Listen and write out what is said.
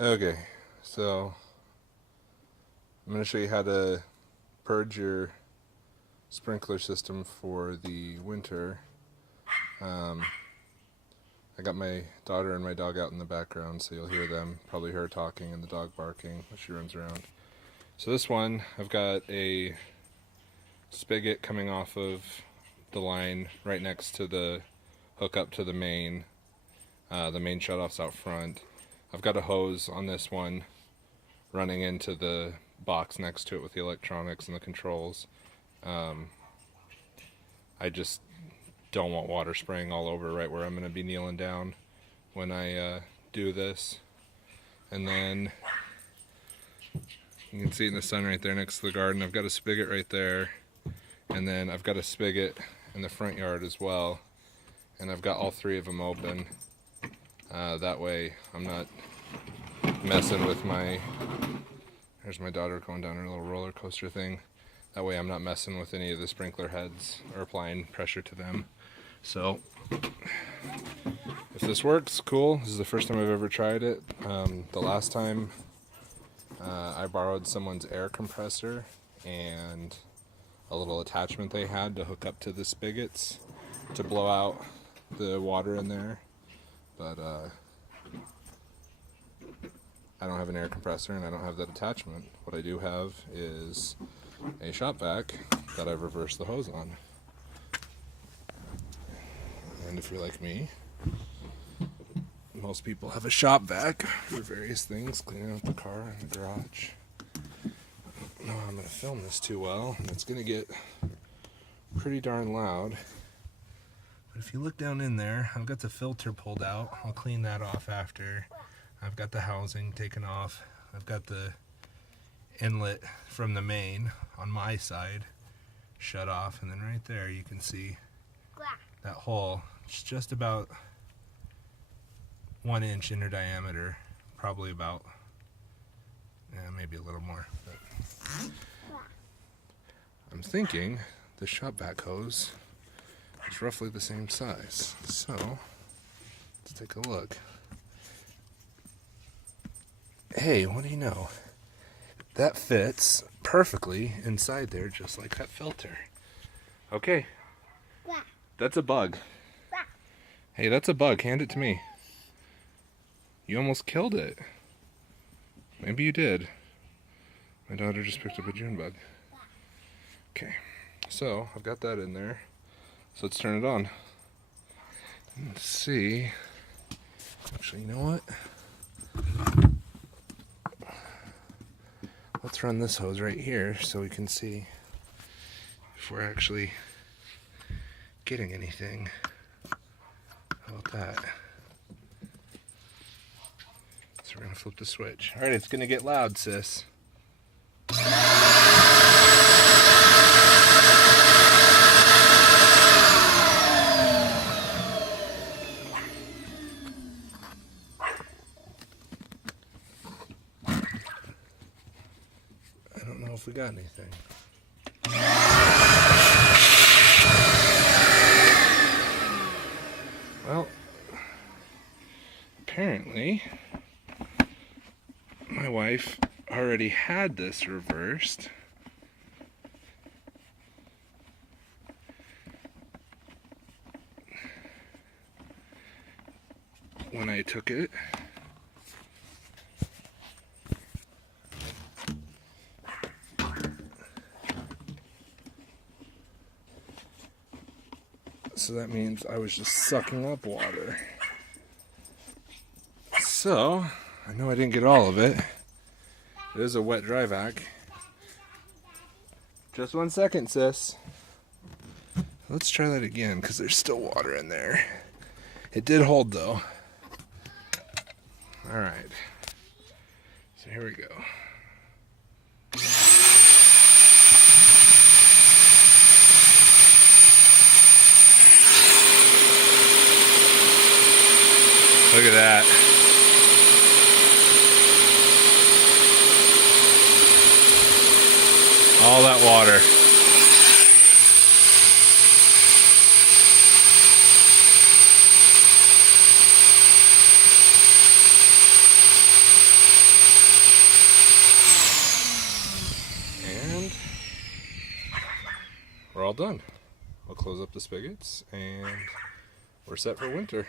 Okay, so I'm going to show you how to purge your sprinkler system for the winter. I got my daughter and my dog out in the background, so you'll hear them, probably her talking and the dog barking as she runs around. So this one, I've got a spigot coming off of the line right next to the hook up to the main shutoff's out front. I've got a hose on this one running into the box next to it with the electronics and the controls. I just don't want water spraying all over right where I'm going to be kneeling down when I do this. And then you can see it in the sun right there next to the garden. I've got a spigot right there, and then I've got a spigot in the front yard as well, and I've got all three of them open. That way I'm not messing with there's my daughter going down her little roller coaster thing. That way I'm not messing with any of the sprinkler heads or applying pressure to them. So if this works, cool. This is the first time I've ever tried it. The last time I borrowed someone's air compressor and a little attachment they had to hook up to the spigots to blow out the water in there. But I don't have an air compressor and I don't have that attachment. What I do have is a shop vac that I've reversed the hose on. And if you're like me, most people have a shop vac for various things, cleaning up the car and the garage. No, I'm going to film this too well, and it's going to get pretty darn loud. But if you look down in there, I've got the filter pulled out. I'll clean that off after. I've got the housing taken off. I've got the inlet from the main on my side shut off, and then right there you can see that hole. It's just about 1 inch in diameter, probably about maybe a little more, but I'm thinking the shop vac hose is roughly the same size, so let's take a look. Hey, what do you know? That fits perfectly inside there, just like that filter. Okay. That's a bug. Hey, that's a bug. Hand it to me. You almost killed it. Maybe you did. My daughter just picked up a June bug. Okay. So, I've got that in there. So let's turn it on. Let's see. Actually, you know what? Let's run this hose right here so we can see if we're actually getting anything. How about that? So we're going to flip the switch. Alright, it's going to get loud, sis. I don't know if we got anything. Well, apparently my wife already had this reversed. When I took it. So that means I was just sucking up water. So, I know I didn't get all of it. It is a wet dry vac. Just 1 second, sis. Let's try that again, because there's still water in there. It did hold, though. Alright. So here we go. Look at that. All that water. we're all done. We'll close up the spigots and we're set for winter.